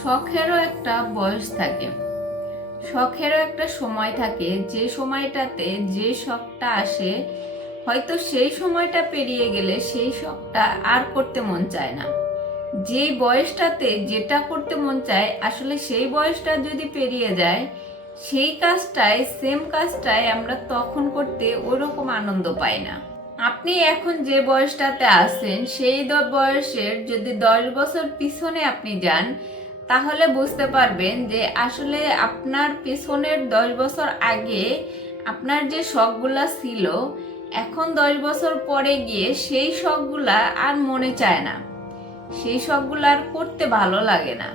শখেরও একটা বয়স থাকে, শখেরও একটা সময় থাকে, যে সময়টাতে যে শখটা আসে হয়তো সেই সময়টা পেরিয়ে গেলে সেই শখটা আর করতে মন চায় না। যেই বয়সটাতে যেটা করতে মন চায় আসলে সেই বয়সটা যদি পেরিয়ে যায় সেই সেম কাজটাই আমরা তখন করতে ওরকম আনন্দ পাই না। আপনি এখন যে বয়সটাতে আছেন সেই বয়সের যদি 10 বছর পিছনে আপনি যান তাহলে বুঝতে পারবেন যে আসলে আপনার পেছনের 10 বছর আগে আপনার যে শখগুলা ছিল এখন 10 বছর পরে গিয়ে সেই শখগুলা আর মনে চায় না, সেই শখগুলো আর করতে ভালো লাগে না।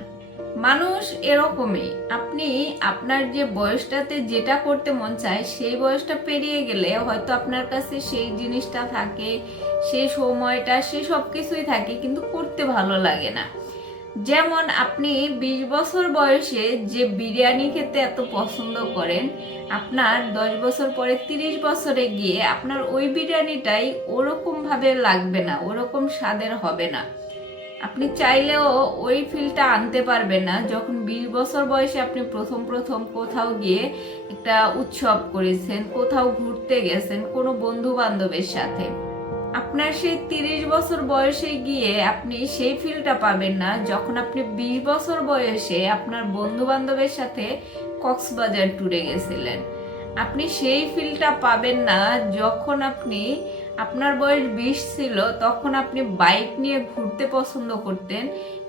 মানুষ এরকমই, আপনি আপনার যে বয়সটাতে যেটা করতে মন চায় সেই বয়সটা পেরিয়ে গেলে হয়তো আপনার কাছে সেই জিনিসটা থাকে, সেই সময়টা, সেই সব কিছুই থাকে কিন্তু করতে ভালো লাগে না। যেমন আপনি 20 বছর বয়সে যে বিরিয়ানি খেতে এত পছন্দ করেন, আপনার 10 বছর পরে 30 বছরে গিয়ে আপনার ওই বিরিয়ানিটাই ওরকম ভাবে লাগবে না, ওরকম স্বাদের হবে না। আপনি চাইলেও ওই ফিলটা আনতে পারবেন না যখন 20 বছর বয়সে আপনি প্রথম প্রথম কোথাও গিয়ে একটা উৎসব করেছেন, কোথাও ঘুরতে গেছেন কোনো বন্ধু বান্ধবের সাথে। আপনার সেই 30 বছর বয়সে গিয়ে আপনি সেই ফিলটা পাবেন না যখন আপনি 20 বছর বয়সে আপনার বন্ধু বান্ধবের সাথে কক্সবাজার ট্যুরে গেছিলেন। আপনি সেই ফিলটা পাবেন না যখন আপনার বয়স 20 ছিল তখন আপনি বাইক নিয়ে ঘুরতে পছন্দ করতেন।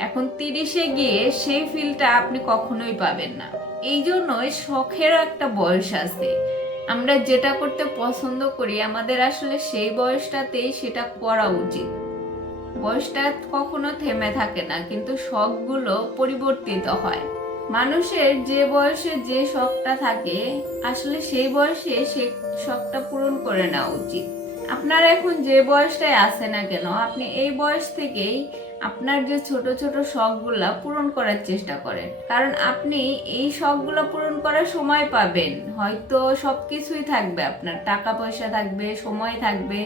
এখন 30-এ গিয়ে সেই ফিলটা আপনি কখনোই পাবেন না। এই জন্যই শখের একটা বয়স আছে। আমরা যেটা করতে পছন্দ করি আমাদের আসলে সেই বয়সটাতেই সেটা করা উচিত। বয়সটা কখনো থেমে থাকে না, কিন্তু শখগুলো পরিবর্তিত হয়। মানুষের যে বয়সে যে শখটা থাকে আসলে সেই বয়সে সে শখটা পূরণ করে নেওয়া উচিত। আপনার এখন যে বয়সটায় আছে না কেন আপনি এই বয়স থেকেই আপনার যে ছোট ছোট শখগুলা পূরণ করার চেষ্টা করেন, কারণ আপনি এই শখগুলো পূরণ করার সময় পাবেন। হয়তো সবকিছুই থাকবে, আপনার টাকা পয়সা থাকবে, সময় থাকবে,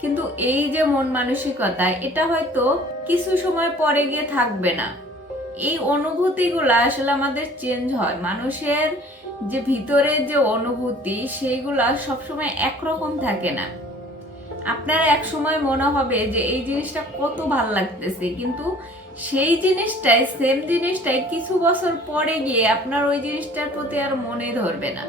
কিন্তু এই যে মন মানসিকতা এটা হয়তো কিছু সময় পরে গিয়ে থাকবে না। এই অনুভূতিগুলো আসলে আমাদের চেঞ্জ হয়। মানুষের যে ভিতরের যে অনুভূতি সেইগুলা সবসময় একরকম থাকে না। আপনার এক সময় মনে হবে যে এই জিনিসটা কত ভাল লাগতেছে, কিন্তু সেই জিনিসটাই সেম জিনিসটাই কিছু বছর পরে গিয়ে আপনার ওই জিনিসটার প্রতি আর মনে ধরবে না।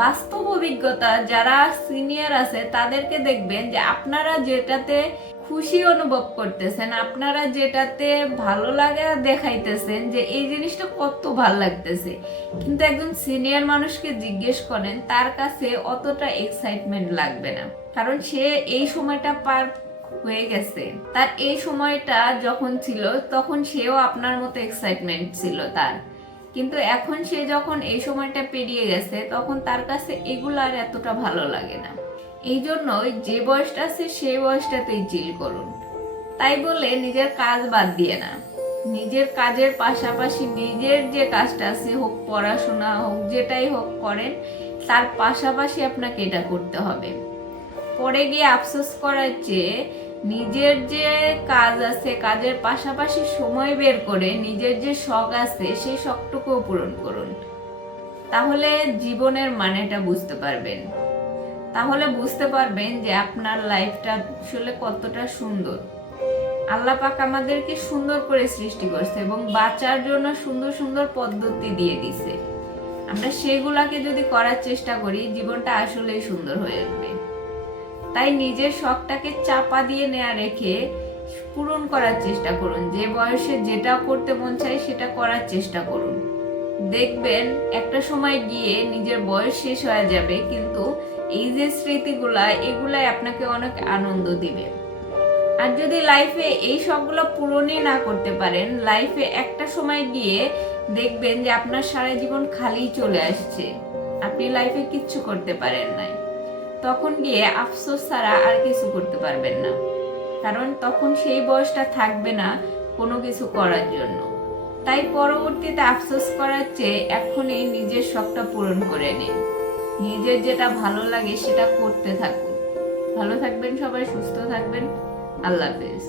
বাস্তব অভিজ্ঞতা যারা সিনিয়র আছে তাদেরকে দেখবেন যে আপনারা যেটাতে খুশি অনুভব করতেছেন, আপনারা যেটাতে ভালো লাগা দেখাইতেছেন যে এই জিনিসটা কত ভালো লাগতেছে, কিন্তু একজন সিনিয়র মানুষকে জিজ্ঞেস করেন তার কাছে অতটা এক্সাইটমেন্ট লাগবে না, কারণ সে এই সময়টা পার হয়ে গেছে। তার এই সময়টা যখন ছিল তখন সেও আপনার মতো এক্সাইটমেন্ট ছিল তার, কিন্তু এখন সে যখন এই সময়টা পেরিয়ে গেছে তখন তার কাছে এগুলো আর এতটা ভালো লাগে না। এই জন্য যে বয়সটা আছে সেই বয়সটাতেই চিল করুন। তাই বলে নিজের কাজ বাদ দিয়ে না, নিজের কাজের পাশাপাশি নিজের যে কাজটা আছে, হোক পড়াশোনা হোক যেটাই হোক করেন, তার পাশাপাশি আপনাকে এটা করতে হবে। পরে গিয়ে আফসোস করার চেয়ে নিজের যে কাজ আছে কাজের পাশাপাশি সময় বের করে নিজের যে শখ আছে সেই শখটুকুও পূরণ করুন। তাহলে জীবনের মানেটা বুঝতে পারবেন, তাহলে বুঝতে পারবেন যে আপনার লাইফটা আসলে কতটা সুন্দর। আল্লাহ পাক আমাদেরকে সুন্দর করে সৃষ্টি করছে এবং বাঁচার জন্য সুন্দর সুন্দর পদ্ধতি দিয়ে দিছে। আমরা সেগুলাকে যদি করার চেষ্টা করি জীবনটা আসলেই সুন্দর হয়ে উঠবে। তাই নিজের শখটাকে চাপা দিয়ে নেওয়া রেখে পূরণ করার চেষ্টা করুন। যে বয়সে যেটা করতে মন চায় সেটা করার চেষ্টা করুন। দেখবেন একটা সময় গিয়ে নিজের বয়স শেষ হয়ে যাবে, কিন্তু এই যে স্মৃতিগুলা এগুলাই আপনাকে অনেক আনন্দ দিবে। আর যদি লাইফে এই সবগুলো পূরণই না করতে পারেন, লাইফে একটা সময় গিয়ে দেখবেন যে আপনার সারা জীবন খালি চলে আসছে, আপনি লাইফে কিচ্ছু করতে পারেন নাই। তখন গিয়ে আফসোস ছাড়া আর কিছু করতে পারবেন না, কারণ তখন সেই বয়সটা থাকবে না কোনো কিছু করার জন্য। তাই পরবর্তীতে আফসোস করার চেয়ে এখনই নিজের শখটা পূরণ করে নিন। নিজের যেটা ভালো লাগে সেটা করতে থাকুন। ভালো থাকবেন সবাই, সুস্থ থাকবেন। আল্লাহ হাফেজ।